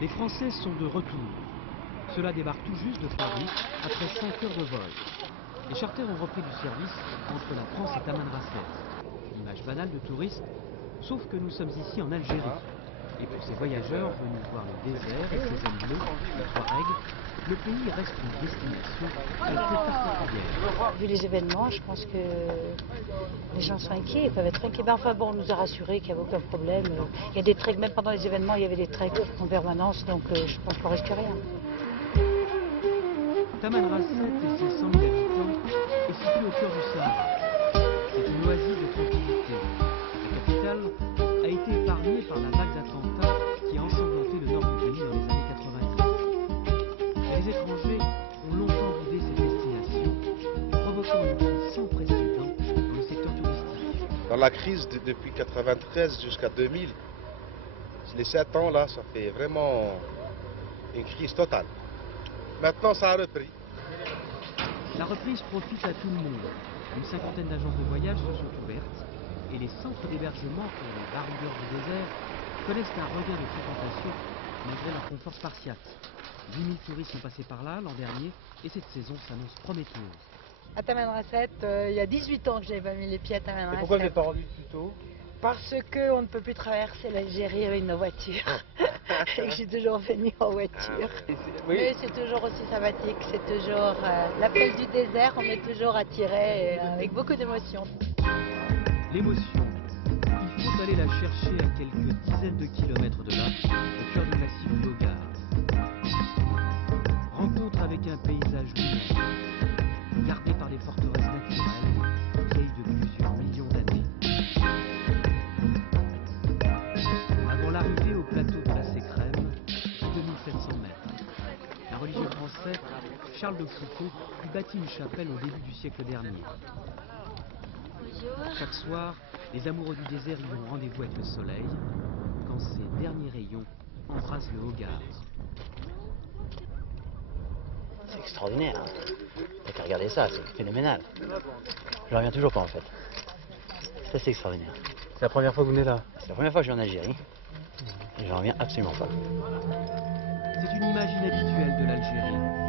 Les Français sont de retour. Cela débarque tout juste de Paris après 5 heures de vol. Les charters ont repris du service entre la France et Tamanrasset. L'image banale de touristes, sauf que nous sommes ici en Algérie. Et pour ces voyageurs venus voir le désert et ses zones bleues, les Touaregs, le pays reste une destination un peu particulière. Vu les événements, je pense que les gens sont inquiets, ils peuvent être inquiets. Mais enfin bon, on nous a rassurés qu'il n'y avait aucun problème. Il y a des treks, même pendant les événements, il y avait des treks en permanence, donc je pense qu'on risque rien. Tamanrasset et ses 100 000 habitants est situé au cœur du Sahara. C'est une oasis de tranquillité. La capitale a été épargnée par la vague d'attentats qui a ensanglanté le nord du pays dans les années 90. Mais les étrangers ont longtemps vidé ces destinations, provoquant une crise sans précédent dans le secteur touristique. Dans la crise depuis 1993 jusqu'à 2000, les 7 ans là, ça fait vraiment une crise totale. Maintenant, ça a repris. La reprise profite à tout le monde. Une cinquantaine d'agences de voyage se sont ouvertes et les centres d'hébergement pour les baroudeurs du désert connaissent un regain de fréquentation malgré leur confort spartiate. 10 000 touristes sont passés par là l'an dernier et cette saison s'annonce prometteuse. À Tamanrasset, il y a 18 ans que je n'avais pas mis les pieds à Tamanrasset. Et pourquoi vous n'êtes pas rendu plus tôt? Parce qu'on ne peut plus traverser l'Algérie avec nos voitures. Et que j'ai toujours venu en voiture. Oui. Mais c'est toujours aussi sympathique, c'est toujours l'appel du désert, on est toujours attiré avec beaucoup d'émotion. L'émotion, il faut aller la chercher à quelques dizaines de kilomètres de là, au cœur du massif du Hogar. Rencontre avec un paysage lunaire, gardé par des forteresses naturelles, vieilles de plusieurs millions d'années. Avant l'arrivée au plateau de la Sécrème, à 2700 mètres, un religieux français, Charles de Foucault, y bâtit une chapelle au début du siècle dernier. Chaque soir, les amoureux du désert y ont rendez-vous avec le soleil, quand ses derniers rayons embrasent le Hogar. C'est extraordinaire. T'as qu'à regarder ça, c'est phénoménal. Je reviens toujours pas en fait. C'est assez extraordinaire. C'est la première fois que vous venez là? C'est la première fois que je viens en Algérie. Et je reviens absolument pas. C'est une image inhabituelle de l'Algérie.